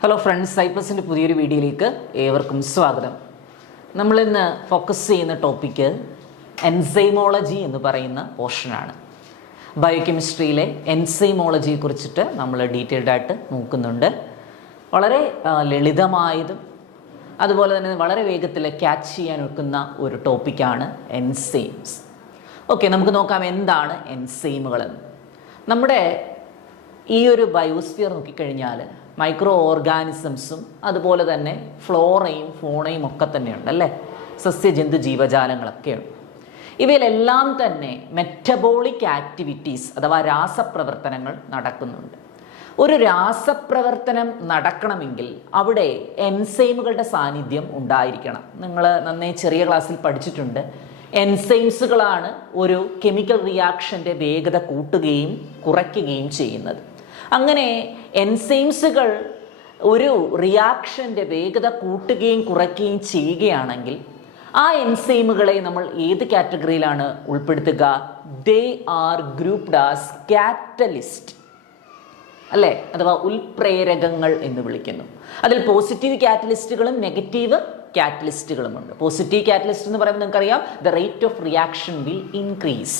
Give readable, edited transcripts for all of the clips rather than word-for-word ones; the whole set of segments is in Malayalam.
ഹലോ ഫ്രണ്ട്സ്, സൈപ്ലസിൻ്റെ പുതിയൊരു വീഡിയോയിലേക്ക് ഏവർക്കും സ്വാഗതം. നമ്മളിന്ന് ഫോക്കസ് ചെയ്യുന്ന ടോപ്പിക്ക് എൻസൈമോളജി എന്ന് പറയുന്ന പോർഷനാണ്. ബയോകെമിസ്ട്രിയിലെ എൻസൈമോളജിയെ കുറിച്ചിട്ട് നമ്മൾ ഡീറ്റെയിൽഡ് ആയിട്ട് നോക്കുന്നുണ്ട്. വളരെ ലളിതമായതും അതുപോലെ തന്നെ വളരെ വേഗത്തിൽ ക്യാച്ച് ചെയ്യാൻ ഒക്കുന്ന ഒരു ടോപ്പിക്കാണ് എൻസൈംസ്. ഓക്കെ, നമുക്ക് നോക്കാം എന്താണ് എൻസൈമുകളെന്ന്. നമ്മുടെ ഈ ഒരു ബയോസ്ഫിയർ നോക്കിക്കഴിഞ്ഞാൽ മൈക്രോ ഓർഗാനിസംസും അതുപോലെ തന്നെ ഫ്ലോറയും ഫോണയും ഒക്കെ തന്നെയുണ്ട് അല്ലേ, സസ്യജന്തു ജീവജാലങ്ങളൊക്കെയുണ്ട്. ഇവയിലെല്ലാം തന്നെ മെറ്റബോളിക് ആക്ടിവിറ്റീസ് അഥവാ രാസപ്രവർത്തനങ്ങൾ നടക്കുന്നുണ്ട്. ഒരു രാസപ്രവർത്തനം നടക്കണമെങ്കിൽ അവിടെ എൻസൈമുകളുടെ സാന്നിധ്യം ഉണ്ടായിരിക്കണം. നിങ്ങൾ നന്നേ ചെറിയ ക്ലാസ്സിൽ പഠിച്ചിട്ടുണ്ട്. എൻസൈംസുകളാണ് ഒരു കെമിക്കൽ റിയാക്ഷൻ്റെ വേഗത കൂട്ടുകയും കുറയ്ക്കുകയും ചെയ്യുന്നത്. അങ്ങനെ എൻസൈംസുകൾ ഒരു റിയാക്ഷൻ്റെ വേഗത കൂട്ടുകയും കുറയ്ക്കുകയും ചെയ്യുകയാണെങ്കിൽ ആ എൻസൈമുകളെ നമ്മൾ ഏത് കാറ്റഗറിയിലാണ് ഉൾപ്പെടുത്തുക? They are grouped as catalyst അല്ലേ, അഥവാ ഉൽപ്രേരകങ്ങൾ എന്ന് വിളിക്കുന്നു. അതിൽ പോസിറ്റീവ് കാറ്റലിസ്റ്റുകളും നെഗറ്റീവ് കാറ്റലിസ്റ്റുകളുമുണ്ട്. പോസിറ്റീവ് കാറ്റലിസ്റ്റ് എന്ന് പറയുമ്പോൾ നിങ്ങൾക്കറിയാം, the rate of reaction will increase.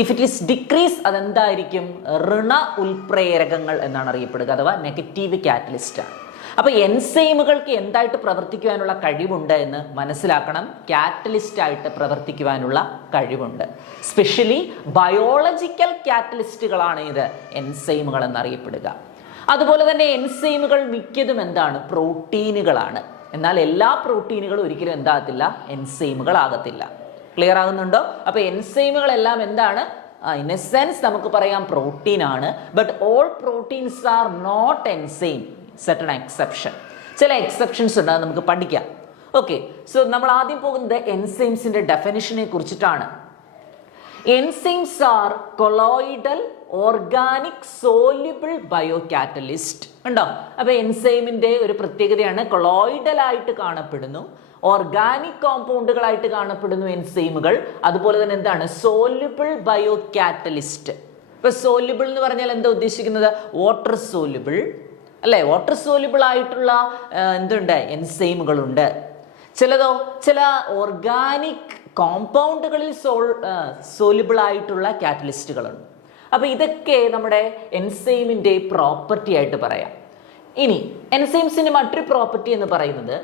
If it is decrease, അതെന്തായിരിക്കും? ഋണ ഉൽപ്രേരകങ്ങൾ എന്നാണ് അറിയപ്പെടുക, അഥവാ നെഗറ്റീവ് കാറ്റലിസ്റ്റാണ്. അപ്പോൾ എൻസൈമുകൾക്ക് എന്തായിട്ട് പ്രവർത്തിക്കുവാനുള്ള കഴിവുണ്ട് എന്ന് മനസ്സിലാക്കണം. കാറ്റലിസ്റ്റായിട്ട് പ്രവർത്തിക്കുവാനുള്ള കഴിവുണ്ട്. സ്പെഷ്യലി ബയോളജിക്കൽ കാറ്റലിസ്റ്റുകളാണ് ഇത് എൻസൈമുകൾ എന്നറിയപ്പെടുക. അതുപോലെ തന്നെ എൻസൈമുകൾ മിക്കതും എന്താണ്? പ്രോട്ടീനുകളാണ്. എന്നാൽ എല്ലാ പ്രോട്ടീനുകളും ഒരിക്കലും എന്താകത്തില്ല? എൻസൈമുകളാകത്തില്ല. ക്ലിയർ ആകുന്നുണ്ടോ? അപ്പോൾ എൻസൈമുകളെല്ലാം എന്താണ്? ഇൻ എ സെൻസ് നമുക്ക് പറയാം പ്രോട്ടീൻ ആണ്. But all proteins are not enzyme. Certain exception, ചില എക്സെപ്ഷൻസ് ഉണ്ട്, അത് നമുക്ക് പഠിക്കാം. ഓക്കെ, സോ നമ്മൾ ആദ്യം പോകുന്നത് എൻസൈംസിന്റെ ഡെഫിനിഷനെ കുറിച്ചിട്ടാണ്. Enzymes are colloidal organic soluble biocatalyst. ഉണ്ടോ? അപ്പൊ എൻസൈമിന്റെ ഒരു പ്രത്യേകതയാണ് കൊളോയിഡൽ ആയിട്ട് കാണപ്പെടുന്നു, ഓർഗാനിക് കോമ്പൗണ്ടുകളായിട്ട് കാണപ്പെടുന്നു എൻസൈമുകൾ. അതുപോലെ തന്നെ എന്താണ്? സോല്യുബിൾ ബയോകാറ്റലിസ്റ്റ്. ഇപ്പൊ സോല്യുബിൾ എന്ന് പറഞ്ഞാൽ എന്താ ഉദ്ദേശിക്കുന്നത്? വാട്ടർ സോല്യുബിൾ അല്ലെ, വാട്ടർ സോല്യുബിൾ ആയിട്ടുള്ള എന്തുണ്ട്? എൻസൈമുകളുണ്ട്. ചിലതോ ചില ഓർഗാനിക് കോമ്പൗണ്ടുകളിൽ സോല്യുബിൾ ആയിട്ടുള്ള കാറ്റലിസ്റ്റുകളുണ്ട്. അപ്പോൾ ഇതൊക്കെ നമ്മുടെ എൻസൈമിൻ്റെ പ്രോപ്പർട്ടി ആയിട്ട് പറയാം. ഇനി എൻസൈംസിന്റെ മറ്റൊരു പ്രോപ്പർട്ടി എന്ന് പറയുന്നത്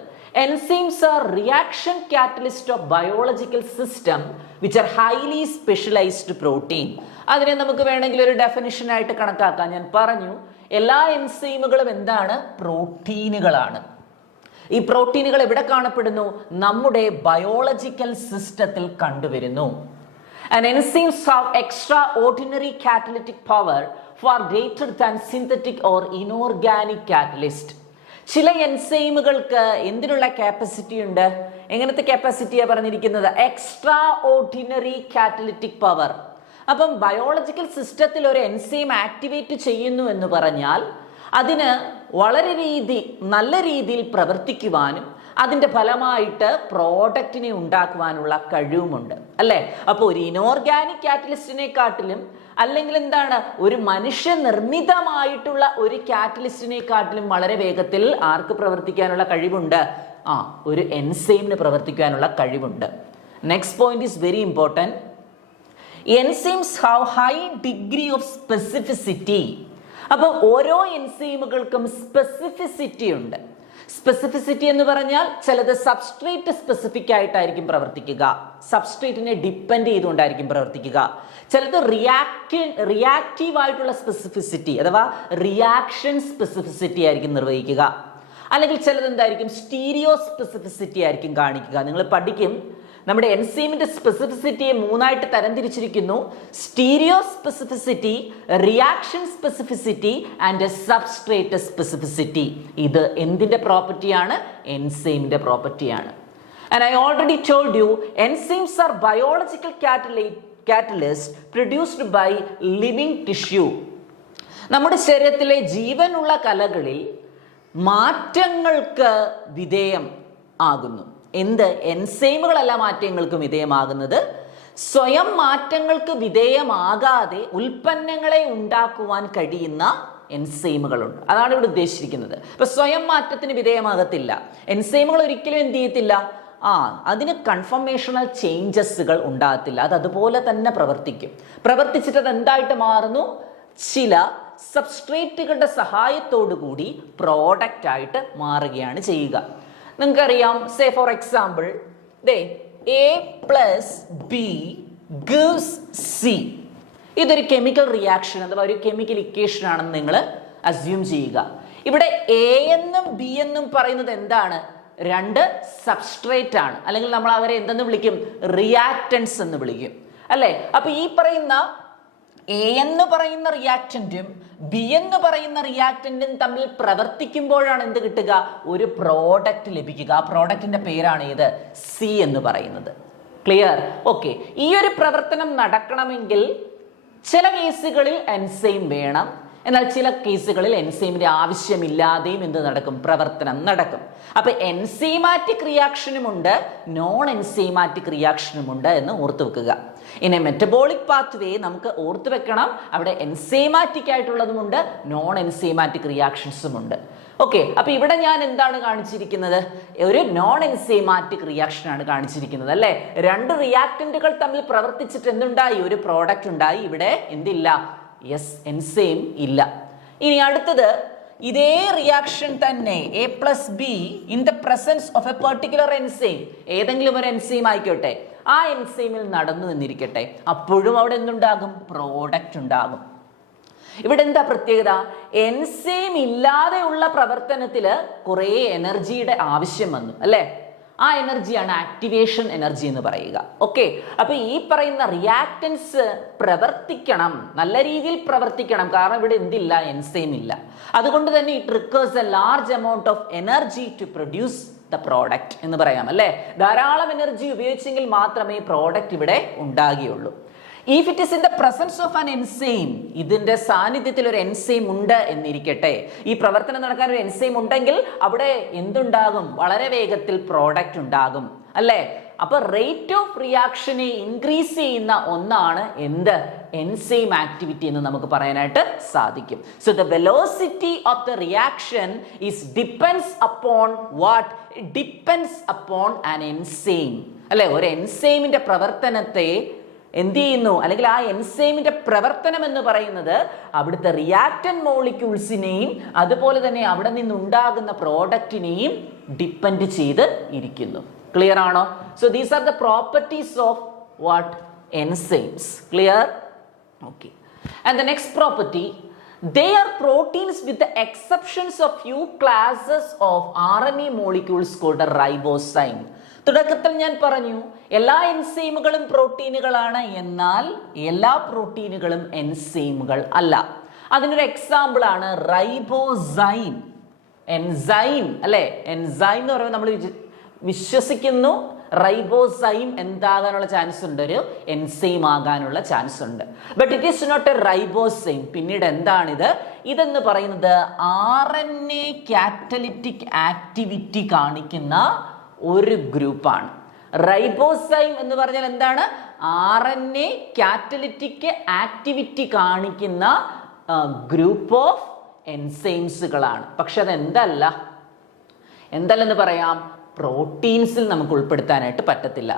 enzymes are reaction catalyst of biological system which are highly specialised protein. അതിനെ നമുക്ക് വേണമെങ്കിൽ ഒരു ഡെഫിനിഷൻ ആയിട്ട് കണക്കാക്കാം. ഞാൻ പറഞ്ഞു, എല്ലാ എൻസൈമുകളും എന്താണ്? പ്രോട്ടീനുകളാണ്. ഈ പ്രോട്ടീനുകൾ എവിടെ കാണപ്പെടുന്നു? നമ്മുടെ ബയോളജിക്കൽ സിസ്റ്റത്തിൽ കണ്ടുവരുന്നു. And enzymes have extraordinary catalytic power far greater than synthetic or inorganic catalyst. ചില എൻസൈമുകൾക്ക് എന്തിനുള്ള കാപ്പസിറ്റി ഉണ്ട്? എങ്ങനത്തെ കാപ്പസിറ്റിയാണ് പറഞ്ഞിരിക്കുന്നത്? Extra ordinary catalytic power. അപ്പം ബയോളജിക്കൽ സിസ്റ്റത്തിൽ ഒരു എൻസൈം ആക്ടിവേറ്റ് ചെയ്യുന്നു എന്ന് പറഞ്ഞാൽ അതിന് വളരെ നല്ല രീതിയിൽ പ്രവർത്തിക്കുവാനും അതിൻ്റെ ഫലമായിട്ട് പ്രോഡക്റ്റിനെ ഉണ്ടാക്കുവാനുള്ള കഴിവുമുണ്ട് അല്ലേ. അപ്പോൾ ഒരു ഇനോർഗാനിക് കാറ്റലിസ്റ്റിനെക്കാട്ടിലും അല്ലെങ്കിൽ എന്താണ്, ഒരു മനുഷ്യനിർമ്മിതമായിട്ടുള്ള ഒരു കാറ്റലിസ്റ്റിനെക്കാട്ടിലും വളരെ വേഗത്തിൽ ആർക്ക് പ്രവർത്തിക്കാനുള്ള കഴിവുണ്ട്? ഒരു എൻസൈമിന് പ്രവർത്തിക്കാനുള്ള കഴിവുണ്ട്. Next point is very important. Enzymes have high degree of specificity. അപ്പോൾ ഓരോ എൻസൈമുകൾക്കും സ്പെസിഫിസിറ്റി ഉണ്ട്. സ്പെസിഫിസിറ്റി എന്ന് പറഞ്ഞാൽ ചിലത് സബ്സ്ട്രേറ്റ് സ്പെസിഫിക് ആയിട്ടായിരിക്കും പ്രവർത്തിക്കുക, സബ്സ്ട്രേറ്റിനെ ഡിപ്പെൻഡ് ചെയ്തുകൊണ്ടായിരിക്കും പ്രവർത്തിക്കുക. ചിലത് റിയാക്റ്റീവ് ആയിട്ടുള്ള സ്പെസിഫിസിറ്റി അഥവാ റിയാക്ഷൻ സ്പെസിഫിസിറ്റി ആയിരിക്കും നിർവഹിക്കുക. അല്ലെങ്കിൽ ചിലത് എന്തായിരിക്കും? സ്റ്റീരിയോ സ്പെസിഫിസിറ്റി ആയിരിക്കും കാണിക്കുക. നിങ്ങൾ പഠിക്കും, നമ്മുടെ എൻസൈമിന്റെ സ്പെസിഫിസിറ്റിയെ മൂന്നായിട്ട് തരംതിരിച്ചിരിക്കുന്നു: stereo specificity, reaction specificity and substrate specificity. ഇത് എന്തിന്റെ പ്രോപ്പർട്ടിയാണ്? എൻസൈമിന്റെ പ്രോപ്പർട്ടിയാണ്. And I already told you, enzymes are biological catalysts produced by living tissue. നമ്മുടെ ശരീരത്തിലെ ജീവനുള്ള കലകളിൽ മാറ്റങ്ങൾക്ക് വിധേയം ആകുന്നു. എന്ത്? എൻസൈമുകളല്ല മാറ്റങ്ങൾക്ക് വിധേയമാകുന്നത്. സ്വയം മാറ്റങ്ങൾക്ക് വിധേയമാകാതെ ഉൽപ്പന്നങ്ങളെ ഉണ്ടാക്കുവാൻ കഴിയുന്ന എൻസൈമുകളുണ്ട്. അതാണ് ഇവിടെ ഉദ്ദേശിച്ചിരിക്കുന്നത്. ഇപ്പൊ സ്വയം മാറ്റത്തിന് വിധേയമാകത്തില്ല എൻസൈമുകൾ, ഒരിക്കലും എന്ത് ചെയ്യത്തില്ല, അതിന് കൺഫർമേഷണൽ ചേഞ്ചസുകൾ ഉണ്ടാകത്തില്ല. അത് അതുപോലെ തന്നെ പ്രവർത്തിക്കും. പ്രവർത്തിച്ചിട്ട് അത് എന്തായിട്ട് മാറുന്നു, ചില സബ്സ്ട്രേറ്റുകളുടെ സഹായത്തോടു കൂടി പ്രോഡക്റ്റ് ആയിട്ട് മാറുകയാണ് ചെയ്യുക. നിങ്ങൾക്കറിയാം, say for example A+B gives C. ഇതൊരു കെമിക്കൽ റിയാക്ഷൻ അഥവാ ഒരു കെമിക്കൽ ഇക്വേഷൻ ആണെന്ന് നിങ്ങൾ അസ്യൂം ചെയ്യുക. ഇവിടെ എ എന്നും ബി എന്നും പറയുന്നത് എന്താണ്, രണ്ട് സബ്സ്ട്രേറ്റ് ആണ്, അല്ലെങ്കിൽ നമ്മൾ അവരെ എന്തെന്ന് വിളിക്കും, റിയാക്റ്റൻസ് എന്ന് വിളിക്കും അല്ലേ. അപ്പൊ ഈ പറയുന്ന എ എന്ന് പറയുന്ന റിയാക്റ്റന്റും ബി എന്ന് പറയുന്ന റിയാക്റ്റന്റും തമ്മിൽ പ്രവർത്തിക്കുമ്പോഴാണ് എന്ത് കിട്ടുക, ഒരു പ്രോഡക്റ്റ് ലഭിക്കുക. ആ പ്രോഡക്റ്റിന്റെ പേരാണ് ഇത് സി എന്ന് പറയുന്നത്. ക്ലിയർ? ഓക്കെ. ഈ ഒരു പ്രവർത്തനം നടക്കണമെങ്കിൽ ചില കേസുകളിൽ എൻസൈം വേണം, എന്നാൽ ചില കേസുകളിൽ എൻസൈമിന്റെ ആവശ്യമില്ലാതെയും എന്ത് നടക്കും, പ്രവർത്തനം നടക്കും. അപ്പൊ എൻസൈമാറ്റിക് റിയാക്ഷനുമുണ്ട്, നോൺ എൻസൈമാറ്റിക് റിയാക്ഷനുമുണ്ട് എന്ന് ഓർത്തു വെക്കുക. ഇനി മെറ്റബോളിക് പാത്ത് വേ നമുക്ക് ഓർത്തു വെക്കണം, അവിടെ എൻസൈമാറ്റിക് ആയിട്ടുള്ളതുമുണ്ട്, നോൺ എൻസൈമാറ്റിക് റിയാക്ഷൻസും ഉണ്ട്. ഓക്കെ. അപ്പൊ ഇവിടെ ഞാൻ എന്താണ് കാണിച്ചിരിക്കുന്നത്, ഒരു നോൺ എൻസൈമാറ്റിക് റിയാക്ഷൻ ആണ് കാണിച്ചിരിക്കുന്നത് അല്ലെ. രണ്ട് റിയാക്ടന്റുകൾ തമ്മിൽ പ്രവർത്തിച്ചിട്ട് എന്തുണ്ടായി, ഒരു പ്രോഡക്റ്റ് ഉണ്ടായി. ഇവിടെ എന്തില്ല, യെസ്, എൻസൈം ഇല്ല. ഇനി അടുത്തത്, ഇതേ റിയാക്ഷൻ തന്നെ A+B in the presence of a particular enzyme, ഏതെങ്കിലും ഒരു എൻസൈം ആയിക്കോട്ടെ, ആ എൻസൈമിൽ നടന്നു എന്നിരിക്കട്ടെ, അപ്പോഴും അവിടെ എന്തുണ്ടാകും, പ്രോഡക്റ്റ് ഉണ്ടാകും. ഇവിടെ എന്താ പ്രത്യേകത, എൻസൈം ഇല്ലാതെയുള്ള പ്രവർത്തനത്തില് കുറെ എനർജിയുടെ ആവശ്യം വന്നു അല്ലെ. ആ എനർജിയാണ് ആക്ടിവേഷൻ എനർജി എന്ന് പറയുക. ഓക്കെ. അപ്പൊ ഈ പറയുന്ന റിയാക്റ്റൻസ് പ്രവർത്തിക്കണം, നല്ല രീതിയിൽ പ്രവർത്തിക്കണം, കാരണം ഇവിടെ എന്തില്ല, എൻസൈം ഇല്ല. അതുകൊണ്ട് തന്നെ it requires a large amount of energy to produce the product എന്ന് പറയാം അല്ലെ. ധാരാളം എനർജി ഉപയോഗിച്ചെങ്കിൽ മാത്രമേ പ്രോഡക്റ്റ് ഇവിടെ ഉണ്ടാകുകയുള്ളൂ. If it is in the presence of an enzyme, ഇതിന്റെ സാന്നിധ്യത്തിൽ ഒരു എൻസൈം ഉണ്ട് എന്നിരിക്കട്ടെ, ഈ പ്രവർത്തനം നടക്കാൻ ഒരു എൻസൈം ഉണ്ടെങ്കിൽ അവിടെ എന്തുണ്ടാകും, വളരെ വേഗത്തിൽ പ്രോഡക്റ്റ് ഉണ്ടാകും അല്ലെ. അപ്പൊ റേറ്റ് ഓഫ് റിയാക്ഷനെ ഇൻക്രീസ് ചെയ്യുന്ന ഒന്നാണ് എന്ത്, എൻസൈം ആക്ടിവിറ്റി എന്ന് നമുക്ക് പറയാനായിട്ട് സാധിക്കും. So the velocity of the reaction is depends upon what, depends upon an enzyme അല്ലെ. ഒരു എൻസൈമിന്റെ പ്രവർത്തനത്തെ എന്ത് ചെയ്യുന്നു, അല്ലെങ്കിൽ ആ എൻസൈമിന്റെ പ്രവർത്തനം എന്ന് പറയുന്നത് അവിടുത്തെ റിയാക്ടന്റ് മോളിക്യൂൾസിനെയും അതുപോലെ തന്നെ അവിടെ നിന്നുണ്ടാകുന്ന പ്രോഡക്റ്റിനെയും ഡിപ്പെൻഡ് ചെയ്ത് ഇരിക്കുന്നു. ക്ലിയർ ആണോ? So these are the properties of what, enzymes. Clear? Okay. And the next property, they are proteins with the exceptions of few classes of RNA molecules called a ribosome. തുടക്കത്തിൽ ഞാൻ പറഞ്ഞു എല്ലാ എൻസൈമുകളും പ്രോട്ടീനുകളാണ്, എന്നാൽ എല്ലാ പ്രോട്ടീനുകളും എൻസൈമുകൾ അല്ല. അതിനൊരു എക്സാമ്പിൾ ആണ് റൈബോസൈം. എൻസൈം അല്ലെ, എൻസൈം എന്ന് പറയുമ്പോൾ നമ്മൾ വിശ്വസിക്കുന്നു റൈബോസൈം എന്താകാനുള്ള ചാൻസ് ഉണ്ട്, ഒരു എൻസൈം ആകാനുള്ള ചാൻസ് ഉണ്ട്. But it is not a ribozyme. പിന്നീട് എന്താണിത്, ഇതെന്ന് പറയുന്നത് RNA കാറ്റലിറ്റിക് ആക്ടിവിറ്റി കാണിക്കുന്ന ഒരു ഗ്രൂപ്പാണ്. റൈബോസൈം എന്ന് പറഞ്ഞാൽ എന്താണ്, RNA കാറ്റലിറ്റിക് ആക്ടിവിറ്റി കാണിക്കുന്ന ഗ്രൂപ്പ് ഓഫ് എൻസൈംസുകളാണ്. പക്ഷെ അത് എന്തല്ലെന്ന് പറയാം, പ്രോട്ടീൻസിൽ നമുക്ക് ഉൾപ്പെടുത്താനായിട്ട് പറ്റത്തില്ല.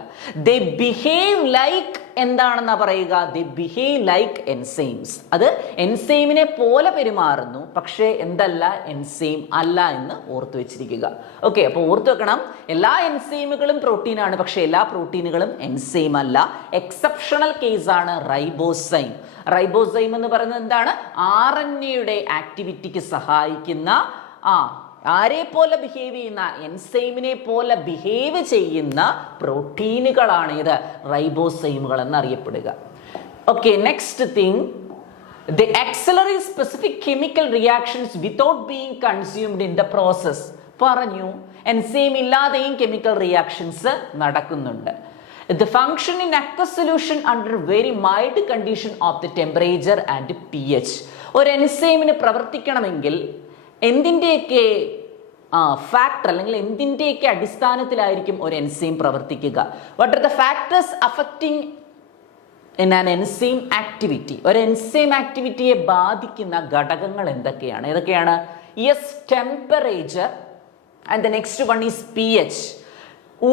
ദേ ബിഹേവ് ലൈക്ക് എന്താണെന്നാ പറയുക, ദേ ബിഹേവ് ലൈക്ക് എൻസൈംസ്. അത് എൻസൈമിനെ പോലെ പെരുമാറുന്നു, പക്ഷേ എന്തല്ല, എൻസൈം അല്ല എന്ന് ഓർത്തു വെച്ചിരിക്കുക. ഓക്കെ. അപ്പോൾ ഓർത്തു വെക്കണം, എല്ലാ എൻസൈമുകളും പ്രോട്ടീനാണ്, പക്ഷേ എല്ലാ പ്രോട്ടീനുകളും എൻസൈം അല്ല. എക്സെപ്ഷണൽ കേസാണ് റൈബോസൈം. റൈബോസൈം എന്ന് പറയുന്നത് എന്താണ്, RNA ആക്ടിവിറ്റിക്ക് സഹായിക്കുന്ന ആരെ പോലെ ബിഹേവ് ചെയ്യുന്ന, എൻസൈമിനെ പോലെ ബിഹേവ് ചെയ്യുന്ന പ്രോട്ടീനുകളാണ് ഇത് റൈബോസൈമുകൾ എന്നറിയപ്പെടുക. Okay. Next thing, they accelerate specific chemical reactions without being consumed in the process. പറഞ്ഞു, എൻസൈം ഇല്ലാതെയും കെമിക്കൽ റിയാക്ഷൻസ് നടക്കുന്നുണ്ട്. The function in aqueous solution under very mild condition of the temperature and pH. ഒരു എൻസൈമിന് പ്രവർത്തിക്കണമെങ്കിൽ എന്തിൻ്റെയൊക്കെ ഫാക്ടർ അല്ലെങ്കിൽ എന്തിൻ്റെയൊക്കെ അടിസ്ഥാനത്തിലായിരിക്കും ഒരു എൻസൈം പ്രവർത്തിക്കുക? What are the factors affecting in an enzyme activity. ഒരു എൻസൈം ആക്ടിവിറ്റിയെ ബാധിക്കുന്ന ഘടകങ്ങൾ എന്തൊക്കെയാണ്? ഏതൊക്കെയാണ്? Yes, temperature and the next one is pH.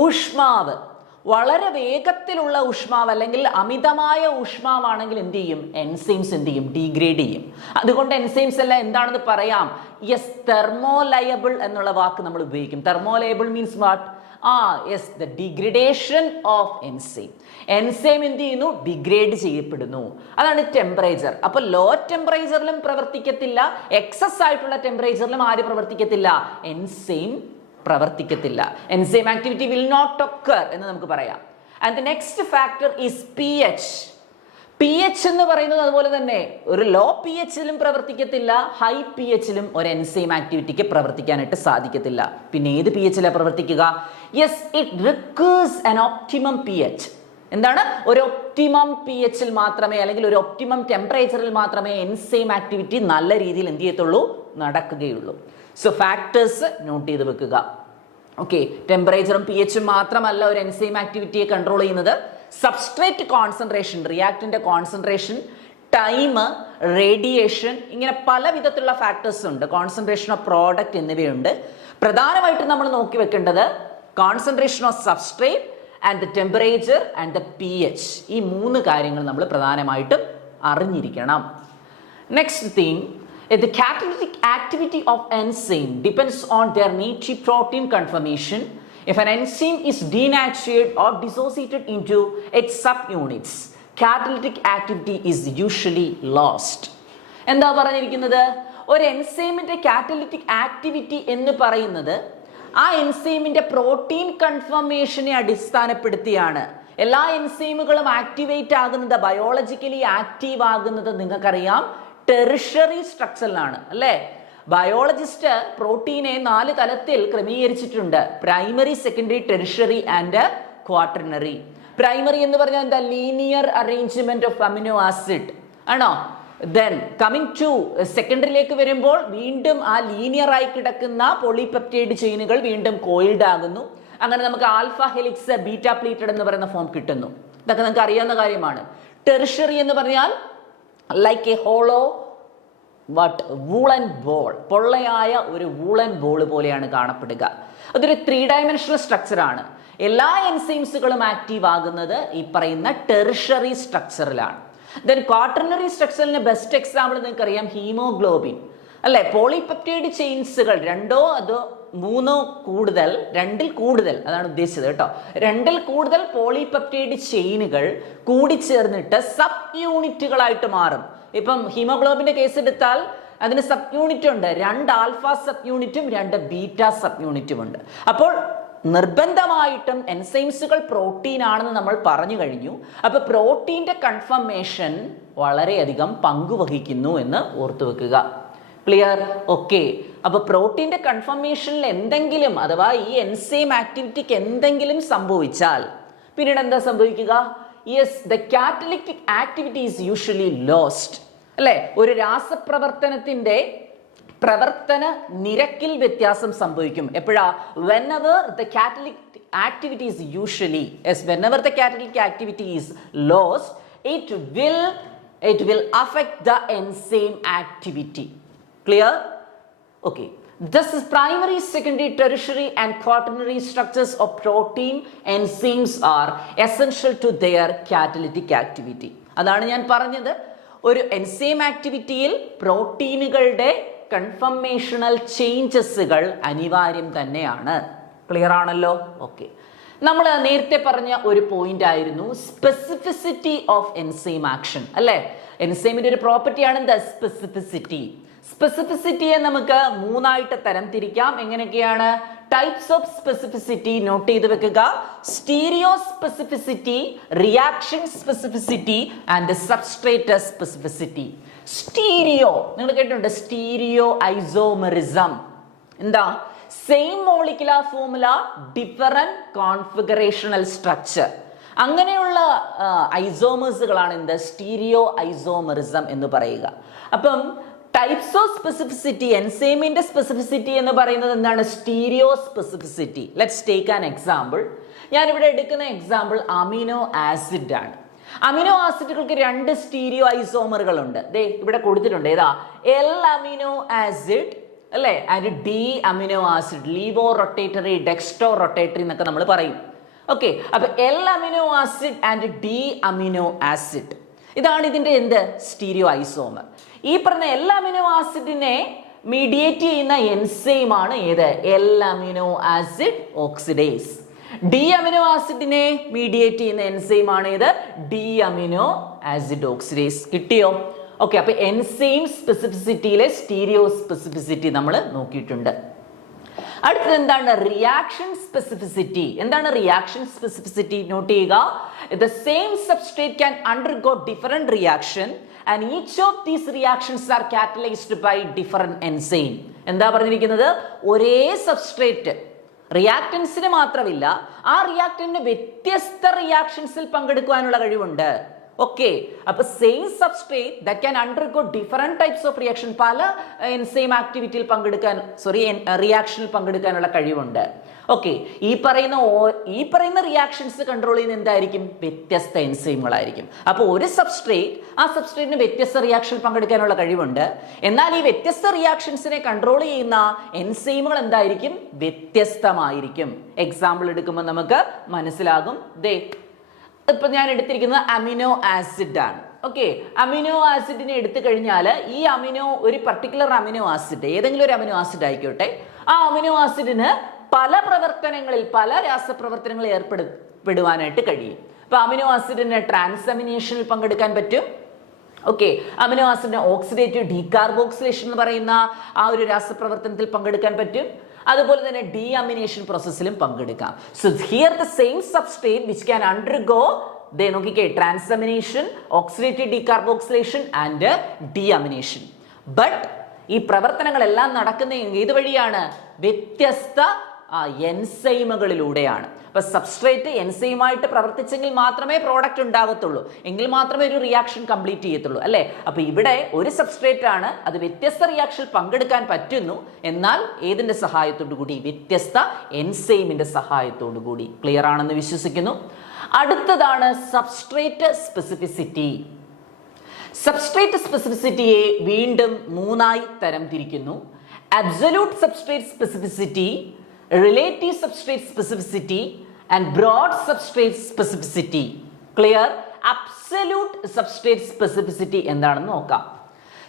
ഊഷ്മാവ്, വളരെ വേഗത്തിലുള്ള ഊഷ്മാവ് അല്ലെങ്കിൽ അമിതമായ ഊഷ്മാവാണെങ്കിൽ എന്ത് ചെയ്യും? എൻസൈംസ് എന്ത് ചെയ്യും? ഡീഗ്രേഡ് ചെയ്യും. അതുകൊണ്ട് എൻസൈംസ് എല്ലാം എന്താണെന്ന് പറയാം? യെസ്, തെർമോലയബിൾ എന്നുള്ള വാക്ക് നമ്മൾ ഉപയോഗിക്കും. Thermolabile means what? Yes, the degradation of enzyme. Enzyme എന്ത് ചെയ്യുന്നു? ഡിഗ്രേഡ് ചെയ്യപ്പെടുന്നു. അതാണ് ടെമ്പറേച്ചർ. അപ്പൊ ലോ ടെമ്പറേച്ചറിലും പ്രവർത്തിക്കത്തില്ല, എക്സസ് ആയിട്ടുള്ള ടെമ്പറേച്ചറിലും ആര് പ്രവർത്തിക്കത്തില്ല? എൻസൈം പ്രവർത്തിക്കത്തില്ല. Enzyme activity will not occur എന്ന് നമുക്ക് പറയാം. And the next factor is pH. pH എന്ന് പറയുന്നത് അതുപോലെ തന്നെ ഒരു ലോ pHലും പ്രവർത്തിക്കത്തില്ല, ഹൈ pHലും ഒരു എൻസൈം ആക്ടിവിറ്റിക്ക് പ്രവർത്തിക്കാനായിട്ട് സാധിക്കത്തില്ല. പിന്നെ ഏത് pHലാണ് പ്രവർത്തിക്കുക? Yes, it requires an optimum pH. എന്താണ്? ഒരു ഒപ്റ്റിമം pHൽ മാത്രമേ അല്ലെങ്കിൽ ഒരു ഒപ്റ്റിമം ടെമ്പറേച്ചറിൽ മാത്രമേ എൻസൈം ആക്ടിവിറ്റി നല്ല രീതിയിൽ എന്ത് ചെയ്യത്തുള്ളൂ? നടക്കുകയുള്ളൂ. സോ ഫാക്ടേഴ്സ് നോട്ട് ചെയ്ത് വെക്കുക. ഓക്കെ, ടെമ്പറേച്ചറും pHും മാത്രമല്ല ഒരു എൻസൈം ആക്ടിവിറ്റിയെ കൺട്രോൾ ചെയ്യുന്നത്. Substrate concentration, reactant concentration, time, radiation, ഇങ്ങനെ പല വിധത്തിലുള്ള ഫാക്ടേഴ്സ് ഉണ്ട്. കോൺസെൻട്രേഷൻ ഓഫ് പ്രോഡക്റ്റ് എന്നിവയുണ്ട്. പ്രധാനമായിട്ടും നമ്മൾ നോക്കി വെക്കേണ്ടത് concentration of substrate and the temperature and the pH. ഈ 3 കാര്യങ്ങൾ നമ്മൾ പ്രധാനമായിട്ടും അറിഞ്ഞിരിക്കണം. Next thing, the catalytic activity of enzyme depends on their native protein conformation. If an enzyme is denatured or dissociated into its subunits, catalytic activity is usually lost. എന്താ പറഞ്ഞിരിക്കുന്നത്? ഒരു എൻസൈമിന്റെ കാറ്റലിറ്റിക് ആക്ടിവിറ്റി എന്ന് പറയുന്നത് ആ എൻസൈമിന്റെ പ്രോട്ടീൻ കൺഫർമേഷനെ അടിസ്ഥാനപ്പെടുത്തിയാണ്. എല്ലാ എൻസൈമുകളും ആക്ടിവേറ്റ് ആകുന്നത്, ബയോളജിക്കലി ആക്റ്റീവ് ആകുന്നത് നിങ്ങൾക്കറിയാം ടെറിഷറി സ്ട്രക്ചറിലാണ് അല്ലേ? ബയോളജിസ്റ്റ് പ്രോട്ടീനെ 4 തലത്തിൽ ക്രമീകരിച്ചിട്ടുണ്ട്: primary, secondary, tertiary and quaternary. Primary എന്ന് പറഞ്ഞാൽ എന്താ? Linear arrangement of amino acid ആണോ? ദെൻ കമ്മിങ് ടു സെക്കൻഡറിയിലേക്ക് വരുമ്പോൾ വീണ്ടും ആ ലീനിയർ ആയി കിടക്കുന്ന പോളിപെപ്റ്റൈഡ് ചെയിനുകൾ വീണ്ടും കോയിൽഡ് ആകുന്നു. അങ്ങനെ നമുക്ക് ആൽഫ ഹെലിക്സ്, ബീറ്റ പ്ലീറ്റഡ് എന്ന് പറയുന്ന ഫോം കിട്ടുന്നു. ഇതൊക്കെ നിങ്ങൾക്ക് അറിയാവുന്ന കാര്യമാണ്. ടെറിഷറി എന്ന് പറഞ്ഞാൽ like A hollow woollen ball, പൊള്ളയായ ഒരു വൂളൻ ബോൾ പോലെയാണ് കാണപ്പെടുക. അതൊരു 3 ഡയമെൻഷണൽ സ്ട്രക്ചറാണ്. എല്ലാ എൻസൈംസുകളും ആക്റ്റീവ് ആകുന്നത് ഈ പറയുന്ന ടെറിഷറി സ്ട്രക്ചറിലാണ്. ദെൻ ക്വാട്ടർണറി സ്ട്രക്ചറിന് ബെസ്റ്റ് എക്സാമ്പിൾ നിങ്ങൾക്കറിയാം ഹീമോഗ്ലോബിൻ അല്ലെ? പോളിപെപ്റ്റൈഡ് ചെയിൻസുകൾ 2 അതോ 3 കൂടുതൽ, 2ൽ കൂടുതൽ, അതാണ് ഉദ്ദേശിച്ചത് കേട്ടോ. 2ൽ കൂടുതൽ പോളിപെപ്റ്റൈഡ് ചെയിനുകൾ കൂടിച്ചേർന്നിട്ട് സബ് യൂണിറ്റുകളായിട്ട് മാറും. ഇപ്പം ഹീമോഗ്ലോബിന്റെ കേസ് എടുത്താൽ അതിന് സബ് യൂണിറ്റ് ഉണ്ട്. 2 ആൽഫ സബ് യൂണിറ്റും 2 ബീറ്റ സബ് യൂണിറ്റും ഉണ്ട്. അപ്പോൾ നിർബന്ധമായിട്ടും എൻസൈംസുകൾ പ്രോട്ടീൻ ആണെന്ന് നമ്മൾ പറഞ്ഞു കഴിഞ്ഞു. അപ്പൊ പ്രോട്ടീന്റെ കൺഫർമേഷൻ വളരെയധികം പങ്കുവഹിക്കുന്നു എന്ന് ഓർത്തു വെക്കുക. ക്ലിയർ? ഓക്കെ. അപ്പൊ പ്രോട്ടീന്റെ കൺഫർമേഷനിൽ എന്തെങ്കിലും അഥവാ ഈ എൻസൈം ആക്ടിവിറ്റിക്ക് എന്തെങ്കിലും സംഭവിച്ചാൽ പിന്നീട് എന്താ സംഭവിക്കുക? Yes, the catalytic activity is usually lost അല്ലെ? ഒരു രാസപ്രവർത്തനത്തിന്റെ പ്രവർത്തന നിരക്കിൽ വ്യത്യാസം സംഭവിക്കും. എപ്പോഴാ? whenever the catalytic activity is usually, yes, whenever the catalytic activity is lost, it will affect the enzyme activity. Clear? Okay. This is primary, secondary, tertiary and quaternary structures of protein enzymes are essential to their catalytic activity. അതാണ് ഞാൻ പറഞ്ഞത്. ഒരു എൻസൈം ആക്ടിവിറ്റിയിൽ പ്രോട്ടീനുകളുടെ കൺഫർമേഷണൽ ചേഞ്ചസുകൾ അനിവാര്യം തന്നെയാണ്. ക്ലിയർ ആണല്ലോ? ഓക്കെ. നമ്മൾ നേരത്തെ പറഞ്ഞ ഒരു പോയിന്റ് ആയിരുന്നു സ്പെസിഫിസിറ്റി ഓഫ് എൻസൈം ആക്ഷൻ അല്ലെ? എൻസൈമിന്റെ ഒരു പ്രോപ്പർട്ടിയാണ് എന്താ? സ്പെസിഫിസിറ്റി. സ്പെസിഫിസിറ്റിയെ നമുക്ക് 3 ആയിട്ട് തരം തിരിക്കാം. എങ്ങനെയൊക്കെയാണ്? ടൈപ്സ് ഓഫ് സ്പെസിഫിസിറ്റി നോട്ട് ചെയ്ത് വെക്കുക: stereo specificity, reaction specificity and substrate specificity. Stereo നിങ്ങൾ കേട്ടിട്ടുണ്ട്? Stereo isomerism. എന്താ? Same molecular formula, different configurational structure. അങ്ങനെയുള്ള ഐസോമേഴ്സുകളാണ് എന്ത്? സ്റ്റീരിയോ ഐസോമെറിസം എന്ന് പറയുക. അപ്പം ടൈപ്സ് ഓഫ് സ്പെസിഫിസിറ്റി, എൻസൈമിന്റെ സ്പെസിഫിസിറ്റി എന്ന് പറയുന്നത് എന്താണ്? Stereo specificity. Let's take an example. ഞാൻ ഇവിടെ എടുക്കുന്ന എക്സാമ്പിൾ അമിനോ ആസിഡ് ആണ്. അമിനോ ആസിഡുകൾക്ക് 2 സ്റ്റീരിയോ ഐസോമറുകളുണ്ട്. ദേ ഇവിടെ കൊടുത്തിട്ടുണ്ട്. ഏതാ? എൽ അമിനോ ആസിഡ് അല്ലേ, and D amino acid, ലീവോ rotatory, ഡെക്സ്റ്റോ rotatory എന്നൊക്കെ നമ്മൾ പറയും. ഓക്കെ, അപ്പൊ L amino acid and D amino acid, ഇതാണ് ഇതിന്റെ എന്ത്? Stereo isomer. ഈ പറഞ്ഞ എൽ അമിനോ ആസിഡിനെ മീഡിയേറ്റ് ചെയ്യുന്ന എൻസൈം ആണ് ഏത്? L amino acid oxidase. D amino ആസിഡിനെ മീഡിയേറ്റ് ചെയ്യുന്ന എൻസൈം ആണ് ഇത്? D amino acid oxidase. കിട്ടിയോ? ഓക്കെ, അപ്പൊ എൻസൈം സ്പെസിഫിസിറ്റിയിലെ സ്റ്റീരിയോ സ്പെസിഫിസിറ്റി നമ്മൾ നോക്കിയിട്ടുണ്ട്. അടുത്തത് എന്താണ്? Reaction specificity. എന്താണ് റിയാക്ഷൻ സ്പെസിഫിസിറ്റി? നോട്ട് ചെയ്യുക. The same substrate can undergo different reaction and each of these reactions are catalyzed by different enzyme. എന്താ പറഞ്ഞിരിക്കുന്നത്? ഒരേ സബ്സ്ട്രേറ്റ് റിയാക്ടൻസിന് മാത്രമില്ല, ആ റിയാക്ടന്റിന് വ്യത്യസ്ത റിയാക്ഷൻസിൽ പങ്കെടുക്കുവാനുള്ള കഴിവുണ്ട്. ഓക്കെ, അപ്പൊ same substrate that can undergo different types of reaction, പല എൻസൈം ആക്ടിവിറ്റിയിൽ പങ്കെടുക്കാൻ, റിയാക്ഷനിൽ പങ്കെടുക്കാനുള്ള കഴിവുണ്ട്. ഓക്കെ, ഈ പറയുന്ന റിയാക്ഷൻസ് കൺട്രോൾ ചെയ്യുന്ന എന്തായിരിക്കും? വ്യത്യസ്ത എൻസൈമുകളായിരിക്കും. അപ്പോൾ ഒരു സബ്സ്ട്രേറ്റ്, ആ സബ്സ്ട്രേറ്റിന് വ്യത്യസ്ത റിയാക്ഷനിൽ പങ്കെടുക്കാനുള്ള കഴിവുണ്ട്. എന്നാൽ ഈ വ്യത്യസ്ത റിയാക്ഷൻസിനെ കൺട്രോൾ ചെയ്യുന്ന എൻസൈമുകൾ എന്തായിരിക്കും? വ്യത്യസ്തമായിരിക്കും. എക്സാമ്പിൾ എടുക്കുമ്പോൾ നമുക്ക് മനസ്സിലാകും. ദേ ഇപ്പൊ ഞാൻ എടുത്തിരിക്കുന്നത് അമിനോ ആസിഡ് ആണ്. ഓക്കെ, അമിനോ ആസിഡിനെ എടുത്തു കഴിഞ്ഞാൽ ഈ ഒരു പർട്ടിക്കുലർ അമിനോ ആസിഡ്, ഏതെങ്കിലും ഒരു അമിനോ ആസിഡ് ആയിക്കോട്ടെ, ആ അമിനോ ആസിഡിന് പല പ്രവർത്തനങ്ങളിൽ, പല രാസപ്രവർത്തനങ്ങളിൽ ഏർപ്പെടുവാനായിട്ട് കഴിയും. ഇപ്പൊ അമിനോ ആസിഡിന് ട്രാൻസമിനേഷനിൽ പങ്കെടുക്കാൻ പറ്റും. ഓക്കെ, അമിനോ ആസിഡിന് ഓക്സിഡേറ്റീവ് ഡീകാർബോക്സിലേഷൻ എന്ന് പറയുന്ന ആ ഒരു രാസപ്രവർത്തനത്തിൽ പങ്കെടുക്കാൻ പറ്റും. അതുപോലെ തന്നെ ഡീഅമിനേഷൻ പ്രോസസ്സിലും പങ്കെടുക്കാം. So here the same substrate which can undergo, ദേ നോക്കിക്കേ, transamination, oxidative decarboxylation and deamination. But ഈ പ്രവർത്തനങ്ങളെല്ലാം നടക്കുന്ന ഏത് വഴിയാണ്? വ്യത്യസ്ത എൻസൈമുകളിലൂടെയാണ്. അപ്പൊ സബ്സ്ട്രേറ്റ് എൻസൈമായിട്ട് പ്രവർത്തിച്ചെങ്കിൽ മാത്രമേ പ്രോഡക്റ്റ് ഉണ്ടാകത്തുള്ളൂ, എങ്കിൽ മാത്രമേ ഒരു റിയാക്ഷൻ കംപ്ലീറ്റ് ചെയ്യത്തുള്ളൂ അല്ലേ. അപ്പൊ ഇവിടെ ഒരു സബ്സ്ട്രേറ്റ് ആണ്, അത് വ്യത്യസ്ത റിയാക്ഷനിൽ പങ്കെടുക്കാൻ പറ്റുന്നു, എന്നാൽ ഏതിന്റെ സഹായത്തോടു കൂടി? വ്യത്യസ്ത എൻസൈമിന്റെ സഹായത്തോടു കൂടി. ക്ലിയർ ആണെന്ന് വിശ്വസിക്കുന്നു. അടുത്തതാണ് സബ്സ്ട്രേറ്റ് സ്പെസിഫിസിറ്റി. സബ്സ്ട്രേറ്റ് സ്പെസിഫിസിറ്റിയെ വീണ്ടും 3ആയി തരം തിരിക്കുന്നു. Absolute substrate specificity, relative substrate specificity and broad substrate specificity. Clear? Absolute substrate specificity എന്താണെന്ന് നോക്കാം.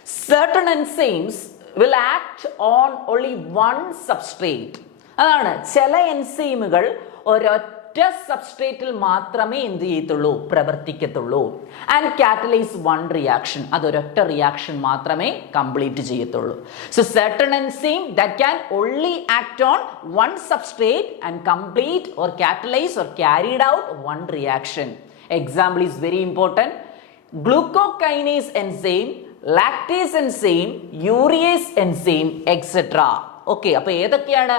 Certain enzymes will act on only one substrate. അതാണ്, ചില എൻസൈമുകൾ ഒരൊറ്റ സബ്സ്ട്രേറ്റിൽ മാത്രമേ എന്ത് ചെയ്യത്തുള്ളൂ? പ്രവർത്തിക്കത്തുള്ളൂ. ആൻഡ് കാറ്റലൈസ് വൺ റിയാക്ഷൻ, അതൊരൊറ്റ റിയാക്ഷൻ മാത്രമേ കംപ്ലീറ്റ് ചെയ്യത്തുള്ളൂ. So certain enzyme that can only act on one substrate and complete or catalyse or carried out one reaction. Example is very important. Glucokinase enzyme, lactase enzyme, urease enzyme etcetera. Okay, അപ്പൊ ഏതൊക്കെയാണ്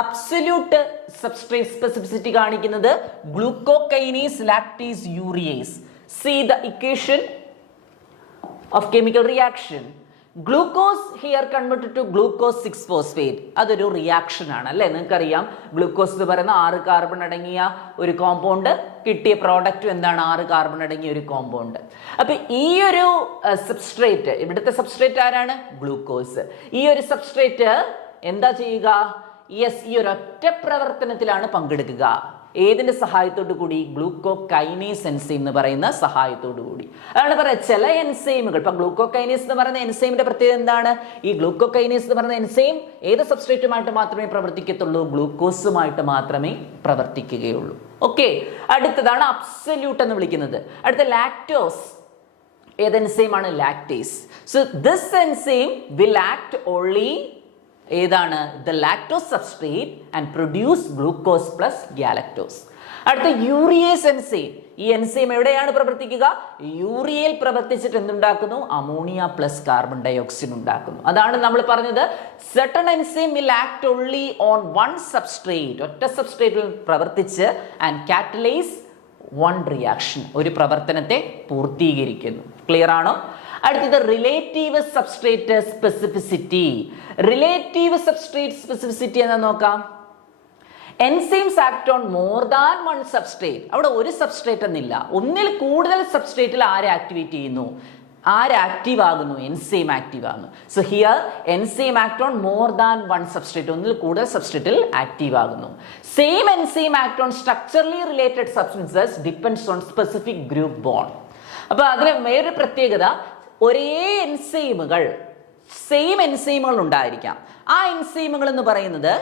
അബ്സല്യൂട്ട് സബ്സ്ട്രേറ്റ് സ്പെസിഫിസിറ്റി കാണിക്കുന്നത്? Glucokinase, lactase, urease. See the equation of chemical reaction. Glucose here converted to glucose 6-phosphate. അതൊരു റിയാക്ഷൻ ആണ് അല്ലേ. നിങ്ങൾക്കറിയാം, ഗ്ലൂക്കോസ് എന്ന് പറയുന്ന 6 കാർബൺ അടങ്ങിയ ഒരു കോമ്പൗണ്ട്, കിട്ടിയ പ്രോഡക്റ്റ് എന്താണ്? 6 കാർബൺ അടങ്ങിയ ഒരു കോമ്പൗണ്ട്. അപ്പൊ ഈ ഒരു സബ്സ്ട്രേറ്റ്, ഇവിടുത്തെ സബ്സ്ട്രേറ്റ് ആരാണ്? ഗ്ലൂക്കോസ്. ഈ ഒരു സബ്സ്ട്രേറ്റ് എന്താ ചെയ്യുക? യെസ്, ഈ ഒരു ഒറ്റ പ്രവർത്തനത്തിലാണ് പങ്കെടുക്കുക. ഏതിന്റെ സഹായത്തോടു കൂടി? ഗ്ലൂക്കോകൈനേസ് എൻസൈം എന്ന് പറയുന്ന സഹായത്തോടു കൂടി. അതാണ് പറയുക, ചില എൻസൈമുകൾ, ഇപ്പൊ ഗ്ലൂക്കോകൈനേസ് എന്ന് പറയുന്ന എൻസൈമിന്റെ പ്രത്യേകത എന്താണ്? ഈ ഗ്ലൂക്കോകൈനേസ് എന്ന് പറയുന്ന എൻസൈം ഏത് സബ്സ്ട്രേറ്റുമായിട്ട് മാത്രമേ പ്രവർത്തിക്കത്തുള്ളൂ? ഗ്ലൂക്കോസുമായിട്ട് മാത്രമേ പ്രവർത്തിക്കുകയുള്ളൂ. ഓക്കെ, അടുത്തതാണ് അബ്സല്യൂട്ട് എന്ന് വിളിക്കുന്നത്. അടുത്ത ലാക്ടോസ്. ഏത് എൻസൈമാണ്? Lactase. So this enzyme will act only ഏതാണ്? The lactose substrate and produce glucose plus galactose. അടുത്ത യൂറിയേസ് എൻസൈം. ഈ എൻസൈം എവിടെയാണ് പ്രവർത്തിക്കുക? യൂറിയയിൽ പ്രവർത്തിച്ചിട്ട് എന്തുണ്ടാക്കുന്നു? അമോണിയ പ്ലസ് കാർബൺ ഡയോക്സൈഡ് ഉണ്ടാക്കുന്നു. അതാണ് നമ്മൾ പറഞ്ഞത്, certain enzyme will act only on one substrate, ഒറ്റ സബ്സ്ട്രേറ്റിൽ പ്രവർത്തിച്ച് ആൻഡ് കാറ്റലൈസ് വൺ റിയാക്ഷൻ, ഒരു പ്രവർത്തനത്തെ പൂർത്തീകരിക്കുന്നു. ക്ലിയർ ആണോ? അടുത്തത് relative substrate specificity. Relative substrate specificity എന്ന് നോക്കാം. Enzymes act on more than one substrate. അവിടെ ഒരു സബ്സ്ട്രേറ്റ് എന്നില്ല, ഒന്നിൽ കൂടുതൽ സബ്സ്ട്രേറ്റിൽ ആരെ ആക്ടിവേറ്റ് ചെയ്യുന്നു, ആര് ആക്റ്റീവ് ആകുന്നു, എൻസൈം ആക്റ്റീവ് ആകുന്നു. So here enzyme act on more than one substrate, ഒന്നിൽ കൂടുതൽ സബ്സ്ട്രേറ്റിൽ ആക്റ്റീവ് ആകുന്നു. Same enzyme act on structurally related substances depends on specific group bond. അപ്പൊ അതിന് വേറൊരു പ്രത്യേകത, ഒരേ എൻസൈമുകൾ, സെയിം എൻസൈമുകൾ ഉണ്ടായിരിക്കാം. ആ എൻസൈമുകൾ എന്ന് പറയുന്നത്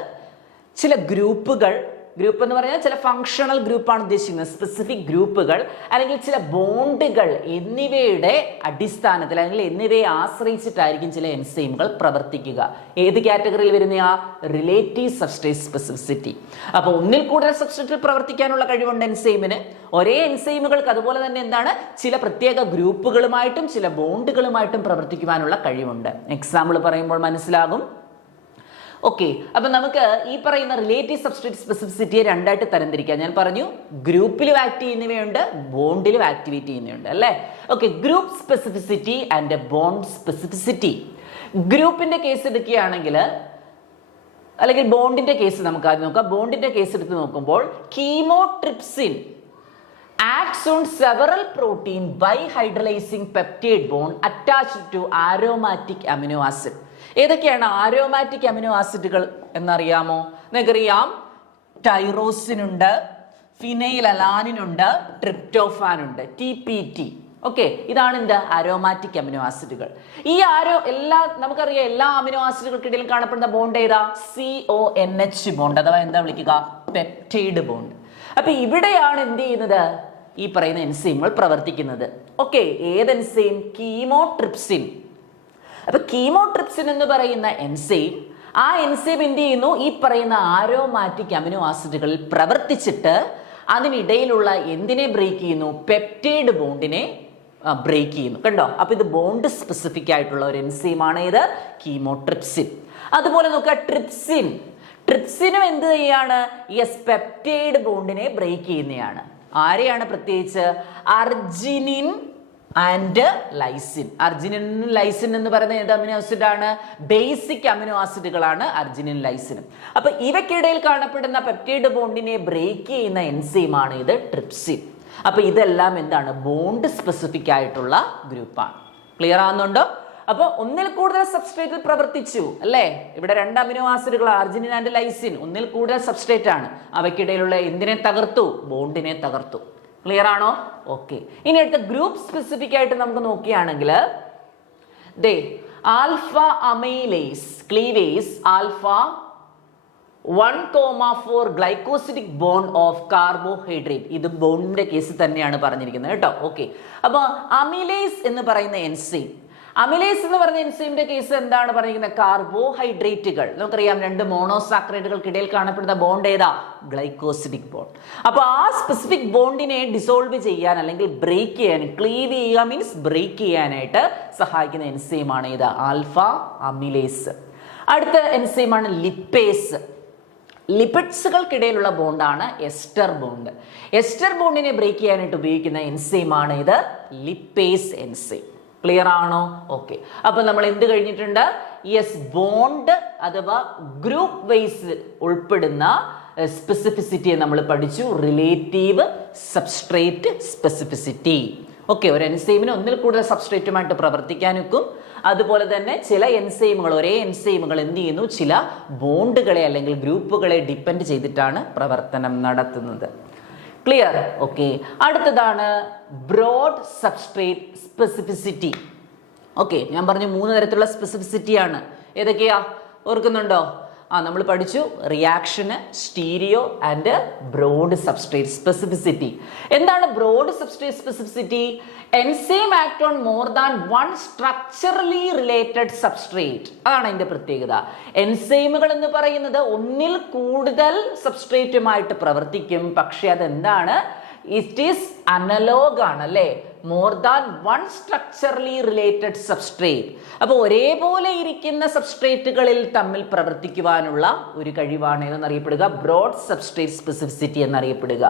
ചില ഗ്രൂപ്പുകൾ, ഗ്രൂപ്പ് എന്ന് പറഞ്ഞാൽ ചില ഫങ്ഷണൽ ഗ്രൂപ്പാണ് ഉദ്ദേശിക്കുന്നത്, സ്പെസിഫിക് ഗ്രൂപ്പുകൾ അല്ലെങ്കിൽ ചില ബോണ്ടുകൾ എന്നിവയുടെ അടിസ്ഥാനത്തിൽ അല്ലെങ്കിൽ എന്നിവയെ ആശ്രയിച്ചിട്ടായിരിക്കും ചില എൻസൈമുകൾ പ്രവർത്തിക്കുക. ഏത് കാറ്റഗറിയിൽ വരുന്ന ആ റിലേറ്റീവ് സബ്സ്ട്രേറ്റ് സ്പെസിഫിസിറ്റി. അപ്പോൾ ഒന്നിൽ കൂടുതൽ സബ്സ്ട്രേറ്റിൽ പ്രവർത്തിക്കാനുള്ള കഴിവുണ്ട് എൻസൈമിന്. ഒരേ എൻസൈമുകൾക്ക് അതുപോലെ തന്നെ എന്താണ്, ചില പ്രത്യേക ഗ്രൂപ്പുകളുമായിട്ടും ചില ബോണ്ടുകളുമായിട്ടും പ്രവർത്തിക്കുവാനുള്ള കഴിവുണ്ട്. എക്സാമ്പിൾ പറയുമ്പോൾ മനസ്സിലാകും. ഓക്കെ, അപ്പൊ നമുക്ക് ഈ പറയുന്ന റിലേറ്റീവ് സബ്സ്ട്രേറ്റ് സ്പെസിഫിസിറ്റിയെ രണ്ടായിട്ട് തരംതിരിക്കാം. ഞാൻ പറഞ്ഞു ഗ്രൂപ്പിലും ആക്ട് ചെയ്യുന്നവയുണ്ട്, ബോണ്ടിലും ആക്ടിവേറ്റ് ചെയ്യുന്നവയുണ്ട് അല്ലേ. Okay, group specificity and bond specificity. ഗ്രൂപ്പിന്റെ കേസ് എടുക്കുകയാണെങ്കിൽ അല്ലെങ്കിൽ ബോണ്ടിന്റെ കേസ് നമുക്ക് ആദ്യം നോക്കാം. ബോണ്ടിന്റെ കേസ് എടുത്ത് നോക്കുമ്പോൾ കീമോട്രിപ്സിൻ acts on several protein by hydrolyzing peptide bond attached to aromatic amino acid. ഏതൊക്കെയാണ് ആരോമാറ്റിക് അമിനോ ആസിഡുകൾ എന്നറിയാമോ? നിങ്ങൾക്കറിയാം, ടൈറോസിൻ ഉണ്ട്, ഫിനൈൽ അലാനിൻ ഉണ്ട്, ട്രിപ്റ്റോഫാൻ ഉണ്ട്, TPT. ഓക്കെ, ഇതാണ് എന്ത് ആരോമാറ്റിക് അമിനോ ആസിഡുകൾ. ഈ നമുക്കറിയാം എല്ലാ അമിനോ ആസിഡുകൾക്കിടയിൽ കാണപ്പെടുന്ന ബോണ്ട് ഏതാ? CONH ബോണ്ട്, അഥവാ എന്താ വിളിക്കുക, പെപ്റ്റൈഡ് ബോണ്ട്. അപ്പൊ ഇവിടെയാണ് എന്ത് ചെയ്യുന്നത്, ഈ പറയുന്ന എൻസൈമുകൾ പ്രവർത്തിക്കുന്നത്. ഓക്കെ, ഏത് എൻസൈം? കീമോട്രിപ്സിൻ. അപ്പൊ കീമോട്രിപ്സിൻ എന്ന് പറയുന്ന എൻസൈം, ആ എൻസൈം എന്ത് ചെയ്യുന്നു, ഈ പറയുന്ന ആരോമാറ്റിക് അമിനോ ആസിഡുകളിൽ പ്രവർത്തിച്ചിട്ട് അതിനിടയിലുള്ള എന്തിനെ ബ്രേക്ക് ചെയ്യുന്നു? പെപ്റ്റൈഡ് ബോണ്ടിനെ ബ്രേക്ക് ചെയ്യുന്നു. കണ്ടോ? അപ്പൊ ഇത് ബോണ്ട് സ്പെസിഫിക് ആയിട്ടുള്ള ഒരു എൻസൈമാണ് ഇത് കീമോട്രിപ്സിൻ. അതുപോലെ നോക്കുക, ട്രിപ്സിനും എന്ത് ചെയ്യാണ്? യെസ്, പെപ്റ്റൈഡ് ബോണ്ടിനെ ബ്രേക്ക് ചെയ്യുന്നതാണ്. ആരെയാണ്? പ്രത്യേകിച്ച് arginine and lysine. Arginine, lysine എന്ന് പറയുന്ന ഏത് അമിനോ ആസിഡ് ആണ്? ബേസിക് അമിനോ ആസിഡുകളാണ് അർജിനിൻ, ലൈസിനും. അപ്പൊ ഇവയ്ക്കിടയിൽ കാണപ്പെടുന്ന പെപ്റ്റൈഡ് ബോണ്ടിനെ ബ്രേക്ക് ചെയ്യുന്ന എൻസൈമാണ് ഇത് ട്രിപ്സിൻ. അപ്പൊ ഇതെല്ലാം എന്താണ്? ബോണ്ട് സ്പെസിഫിക് ആയിട്ടുള്ള ഗ്രൂപ്പാണ്. ക്ലിയർ ആവുന്നുണ്ടോ? അപ്പൊ ഒന്നിൽ കൂടുതൽ സബ്സ്ട്രേറ്റിൽ പ്രവർത്തിച്ചു അല്ലേ. ഇവിടെ രണ്ട് അമിനോ ആസിഡുകൾ അർജിനിൻ ആൻഡ് ലൈസിൻ, ഒന്നിൽ കൂടുതൽ സബ്സ്ട്രേറ്റ് ആണ്. അവയ്ക്കിടയിലുള്ള എന്തിനെ തകർത്തു? ബോണ്ടിനെ തകർത്തു. ക്ലിയർ ആണോ? ഓക്കെ, ഇനി അടുത്ത ഗ്രൂപ്പ് സ്പെസിഫിക് ആയിട്ട് നമുക്ക് നോക്കുകയാണെങ്കിൽ alpha amylase cleaves alpha 1,4 glycosidic bond of carbohydrate. ഇത് ബോണ്ടിന്റെ കേസ് തന്നെയാണ് പറഞ്ഞിരിക്കുന്നത് കേട്ടോ. ഓക്കെ, അപ്പൊ അമിലേസ് എന്ന് പറയുന്ന എൻസൈം, അമിലേസ് എന്ന് പറയുന്ന എൻസൈമിന്റെ കേസ് എന്താണ് പറഞ്ഞിരിക്കുന്നത്? കാർബോഹൈഡ്രേറ്റുകൾ. നമുക്കറിയാം, രണ്ട് മോണോസാക്രൈഡുകൾക്കിടയിൽ കാണപ്പെടുന്ന ബോണ്ട് ഏതാ? Glycosidic bond. അപ്പൊ ആ സ്പെസിഫിക് ബോണ്ടിനെ ഡിസോൾവ് ചെയ്യാൻ അല്ലെങ്കിൽ ബ്രേക്ക് ചെയ്യാൻ, ക്ലീവ് ചെയ്യുക മീൻസ് ബ്രേക്ക് ചെയ്യാനായിട്ട് സഹായിക്കുന്ന എൻസൈമാണ് ഇത് ആൽഫ അമിലേസ്. അടുത്ത എൻസൈമാണ് ലിപ്പേസ്. ലിപ്പിഡ്സുകൾക്കിടയിലുള്ള ബോണ്ടാണ് എസ്റ്റർ ബോണ്ട്. എസ്റ്റർ ബോണ്ടിനെ ബ്രേക്ക് ചെയ്യാനായിട്ട് ഉപയോഗിക്കുന്ന എൻസൈമാണ് ഇത് ലിപ്പേസ് എൻസൈം. ക്ലിയർ ആണോ? ഓക്കെ, അപ്പൊ നമ്മൾ എന്ത് കഴിഞ്ഞിട്ടുണ്ട്? യെസ്, ബോണ്ട് അഥവാ ഗ്രൂപ്പ് വൈസ് ഉൾപ്പെടുന്ന സ്പെസിഫിസിറ്റിയെ നമ്മൾ പഠിച്ചു. Relative substrate specificity. ഓക്കെ, ഒരു എൻസൈമിന് ഒന്നിൽ കൂടുതൽ സബ്സ്ട്രേറ്റുമായിട്ട് പ്രവർത്തിക്കാൻ ഒക്കും. അതുപോലെ തന്നെ ചില എൻസൈമുകൾ, ഒരേ എൻസൈമുകൾ എന്ത് ചെയ്യുന്നു? ചില ബോണ്ടുകളെ അല്ലെങ്കിൽ ഗ്രൂപ്പുകളെ ഡിപ്പെൻഡ് ചെയ്തിട്ടാണ് പ്രവർത്തനം നടത്തുന്നത്. ക്ലിയർ? ഓക്കെ, അടുത്തതാണ് ബ്രോഡ് സബ്സ്ട്രേറ്റ് സ്പെസിഫിസിറ്റി. ഓക്കെ, ഞാൻ പറഞ്ഞു 3 തരത്തിലുള്ള സ്പെസിഫിസിറ്റിയാണ്. ഏതൊക്കെയാ ഓർക്കുന്നുണ്ടോ? നമ്മൾ പഠിച്ചു റിയാക്ഷന്, stereo and broad substrate specificity. എന്താണ് broad substrate specificity? Enzyme act on more than one structurally related substrate. അതാണ് അതിന്റെ പ്രത്യേകത. എൻസൈമുകൾ എന്ന് പറയുന്നത് ഒന്നിൽ കൂടുതൽ സബ്സ്ട്രേറ്റുമായിട്ട് പ്രവർത്തിക്കും. പക്ഷെ അതെന്താണ്? ഇറ്റ് ഈസ് അനലോഗ് ആണ് അല്ലേ. More than one structurally related substrate. അപ്പോൾ ഒരേപോലെ ഇരിക്കുന്ന സബ്സ്ട്രേറ്റുകളിൽ തമ്മിൽ പ്രവർത്തിക്കുവാനുള്ള ഒരു കഴിവാണ് എന്നറിയപ്പെടുക ബ്രോഡ് സബ്സ്ട്രേറ്റ് സ്പെസിഫിസിറ്റി എന്നറിയപ്പെടുക.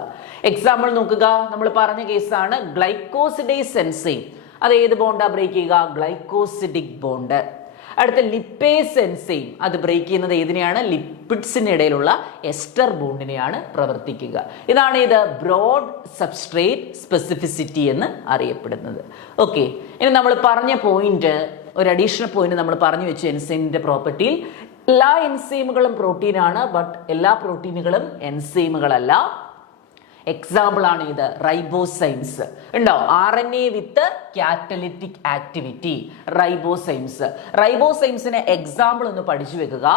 എക്സാമ്പിൾ നോക്കുക, നമ്മൾ പറഞ്ഞ കേസാണ് ഗ്ലൈക്കോസിഡേസ് എൻസൈം. അത് ഏത് ബോണ്ടാ ബ്രേക്ക് ചെയ്യുക? Glycosidic bond. അടുത്ത ലിപ്പേസ് എൻസൈം, അത് ബ്രേക്ക് ചെയ്യുന്നത് ഏതിനെയാണ്? ലിപ്പിഡ്സിന് ഇടയിലുള്ള എസ്റ്റർ ബോണ്ടിനെയാണ് പ്രവർത്തിക്കുക. ഇതാണ് ഇത് ബ്രോഡ് സബ്സ്ട്രേറ്റ് സ്പെസിഫിസിറ്റി എന്ന് അറിയപ്പെടുന്നത്. ഓക്കെ, ഇനി നമ്മൾ പറഞ്ഞ പോയിന്റ്, ഒരു അഡീഷണൽ പോയിന്റ് നമ്മൾ പറഞ്ഞു വെച്ചു എൻസൈമിന്റെ പ്രോപ്പർട്ടിയിൽ. എല്ലാ എൻസൈമുകളും പ്രോട്ടീനാണ്, ബട്ട് എല്ലാ പ്രോട്ടീനുകളും എൻസൈമുകളല്ല. എക്സാമ്പിൾ ആണ് ഇത് റൈബോസൈംസ്. ഉണ്ടോ? RNA വിത്ത് കാറ്റലിറ്റിക് ആക്ടിവിറ്റി, റൈബോസൈംസ്. റൈബോസൈംസിന് എക്സാമ്പിൾ ഒന്ന് പഠിച്ചു വെക്കുക.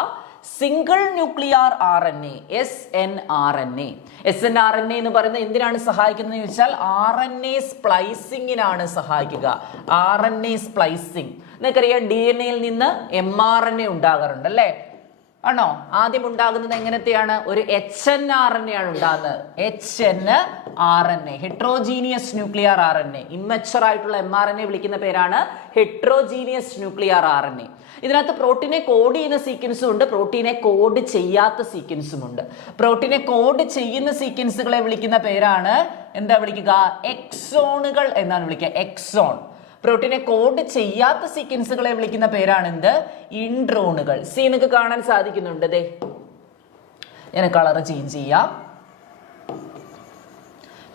Single nuclear RNA, SNRNA. SNRNA എന്ന് പറയുന്നത് എന്തിനാണ് സഹായിക്കുന്നത് എന്ന് ചോദിച്ചാൽ RNA സ്പ്ലൈസിങ്ങിനാണ് സഹായിക്കുക. RNA സ്പ്ലൈസിങ് നിങ്ങൾക്കറിയാം, DNA-യിൽ നിന്ന് mRNA ഉണ്ടാകാറുണ്ട് അല്ലേ? ആണോ? ആദ്യം ഉണ്ടാകുന്നത് എങ്ങനത്തെയാണ്? ഒരു HNRNA ആണ് ഉണ്ടാകുന്നത്. HNRNA, heterogeneous nuclear RNA. Immature ആയിട്ടുള്ള mRNA വിളിക്കുന്ന പേരാണ് ഹെട്രോജീനിയസ് ന്യൂക്ലിയർ RNA. ഇതിനകത്ത് പ്രോട്ടീനെ കോഡ് ചെയ്യുന്ന സീക്വൻസും ഉണ്ട്, പ്രോട്ടീനെ കോഡ് ചെയ്യാത്ത സീക്വൻസും ഉണ്ട്. പ്രോട്ടീനെ കോഡ് ചെയ്യുന്ന സീക്വൻസുകളെ വിളിക്കുന്ന പേരാണ് എന്താ വിളിക്കുക? എക്സോണുകൾ എന്നാണ് വിളിക്കുക. എക്സോൺ. പ്രോട്ടീനെ കോഡ് ചെയ്യാത്ത സീക്വൻസുകളെ വിളിക്കുന്ന പേരാണ് എന്ത്? ഇൻട്രോണുകൾ. സി നിങ്ങൾക്ക് കാണാൻ സാധിക്കുന്നുണ്ട്. ദേ ഞാൻ കളർ ചേഞ്ച് ചെയ്യാം.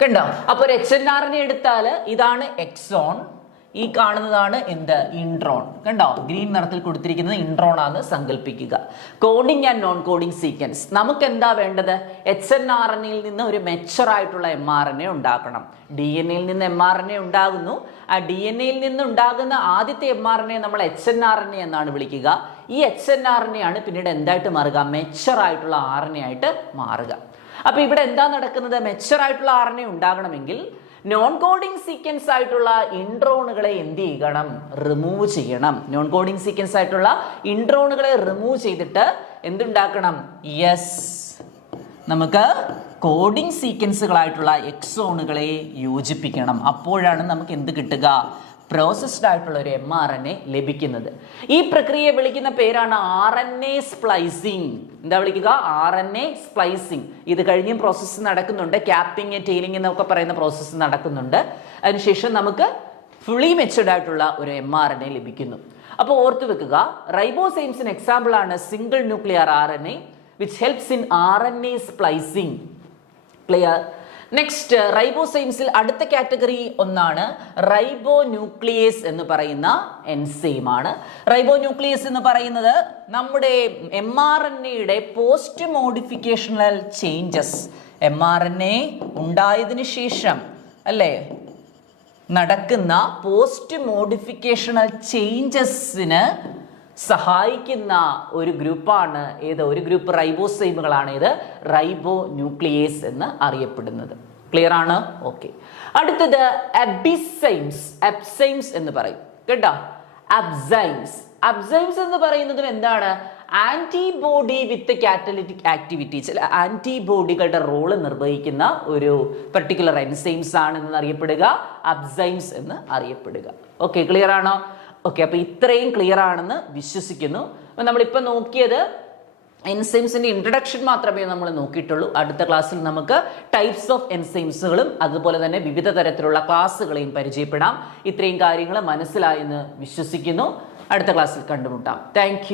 കണ്ടോ? അപ്പൊ ഒരു HNRNA എടുത്താൽ ഇതാണ് എക്സോൺ, ഈ കാണുന്നതാണ് എന്ത്? ഇൻട്രോൺ. കണ്ടോ? ഗ്രീൻ നിറത്തിൽ കൊടുത്തിരിക്കുന്നത് ഇൻട്രോൺ ആണ് സങ്കല്പിക്കുക. Coding and non coding sequence. നമുക്ക് എന്താ വേണ്ടത്? HNRNA-യിൽ നിന്ന് ഒരു മെച്ചർ ആയിട്ടുള്ള mRNA ഉണ്ടാക്കണം. DNA-യിൽ നിന്ന് mRNA ഉണ്ടാകുന്നു. ആ DNA-യിൽ നിന്ന് ഉണ്ടാകുന്ന ആദ്യത്തെ mRNA നമ്മൾ HNRNA എന്നാണ് വിളിക്കുക. ഈ HNRNA ആണ് പിന്നീട് എന്തായിട്ട് മാറുക? മെച്ചർ ആയിട്ടുള്ള RNA ആയിട്ട് മാറുക. അപ്പൊ ഇവിടെ എന്താ നടക്കുന്നത്? മെച്ചർ ആയിട്ടുള്ള RNA ഉണ്ടാകണമെങ്കിൽ നോൺ കോഡിംഗ് സീക്വൻസ് ആയിട്ടുള്ള ഇൻട്രോണുകളെ എന്ത് ചെയ്യണം? റിമൂവ് ചെയ്യണം. നോൺ കോഡിംഗ് സീക്വൻസ് ആയിട്ടുള്ള ഇൻട്രോണുകളെ റിമൂവ് ചെയ്തിട്ട് എന്തുണ്ടാക്കണം? യെസ്, നമുക്ക് കോഡിംഗ് സീക്വൻസുകളായിട്ടുള്ള എക്സോണുകളെ യോജിപ്പിക്കണം. അപ്പോഴാണ് നമുക്ക് എന്ത് കിട്ടുക? പ്രോസസ്ഡ് ആയിട്ടുള്ള ഒരു mRNA ലഭിക്കുന്നത്. ഈ പ്രക്രിയയെ വിളിക്കുന്ന പേരാണ് RNA സ്പ്ലൈസിങ്. എന്താ വിളിക്കുക? RNA splicing. ഇത് കഴിഞ്ഞും പ്രോസസ്സ് നടക്കുന്നുണ്ട്. ക്യാപ്പിംഗ്, ടെയിലിംഗ് എന്നൊക്കെ പറയുന്ന പ്രോസസ്സ് നടക്കുന്നുണ്ട്. അതിനുശേഷം നമുക്ക് ഫുള്ളി മെച്ചുർഡ് ആയിട്ടുള്ള ഒരു mRNA ലഭിക്കുന്നു. അപ്പോൾ ഓർത്തു വെക്കുക, റൈബോസൈംസിന് എക്സാമ്പിൾ ആണ് single nuclear RNA which helps in RNA splicing. Clear? Next, റൈബോസൈംസിൽ അടുത്ത കാറ്റഗറി ഒന്നാണ് റൈബോ ന്യൂക്ലിയേസ് എന്ന് പറയുന്ന എൻസൈം ആണ്. റൈബോ ന്യൂക്ലിയേസ് എന്ന് പറയുന്നത് നമ്മുടെ mRNA-യുടെ പോസ്റ്റ് മോഡിഫിക്കേഷണൽ ചേഞ്ചസ്, mRNA ഉണ്ടായതിനു ശേഷം അല്ലേ നടക്കുന്ന പോസ്റ്റ് മോഡിഫിക്കേഷണൽ ചേഞ്ചസിന് സഹായിക്കുന്ന ഒരു ഗ്രൂപ്പാണ് ഏത്? ഒരു ഗ്രൂപ്പ് റൈബോസൈമുകളാണ് ഇത് റൈബോ ന്യൂക്ലിയേസ് എന്ന് അറിയപ്പെടുന്നത്. ക്ലിയർ ആണ്? ഓക്കെ. അടുത്തത് അബിസൈംസ്, അബ്സൈംസ് എന്ന് പറയും കേട്ടോ. അബ്സൈംസ്, അബ്സൈംസ് എന്ന് പറയുന്നതും എന്താണ്? ആന്റിബോഡി വിത്ത് കാറ്റലിറ്റിക് ആക്ടിവിറ്റി. ചില ആന്റിബോഡികളുടെ റോള് നിർവഹിക്കുന്ന ഒരു പർട്ടിക്കുലർ എൻസൈംസ് ആണ് എന്ന് അറിയപ്പെടുക, അബ്സൈംസ് എന്ന് അറിയപ്പെടുക. ഓക്കെ, ക്ലിയർ ആണോ? ഓക്കെ, അപ്പൊ ഇത്രയും ക്ലിയർ ആണെന്ന് വിശ്വസിക്കുന്നു. നമ്മളിപ്പോൾ നോക്കിയത് എൻസൈംസിന്റെ ഇൻട്രഡക്ഷൻ മാത്രമേ നമ്മൾ നോക്കിയിട്ടുള്ളൂ. അടുത്ത ക്ലാസ്സിൽ നമുക്ക് ടൈപ്സ് ഓഫ് എൻസൈംസുകളും അതുപോലെ തന്നെ വിവിധ തരത്തിലുള്ള ക്ലാസ്സുകളെയും പരിചയപ്പെടാം. ഇത്രയും കാര്യങ്ങൾ മനസ്സിലായെന്ന് വിശ്വസിക്കുന്നു. അടുത്ത ക്ലാസ്സിൽ കണ്ടുമുട്ടാം. താങ്ക്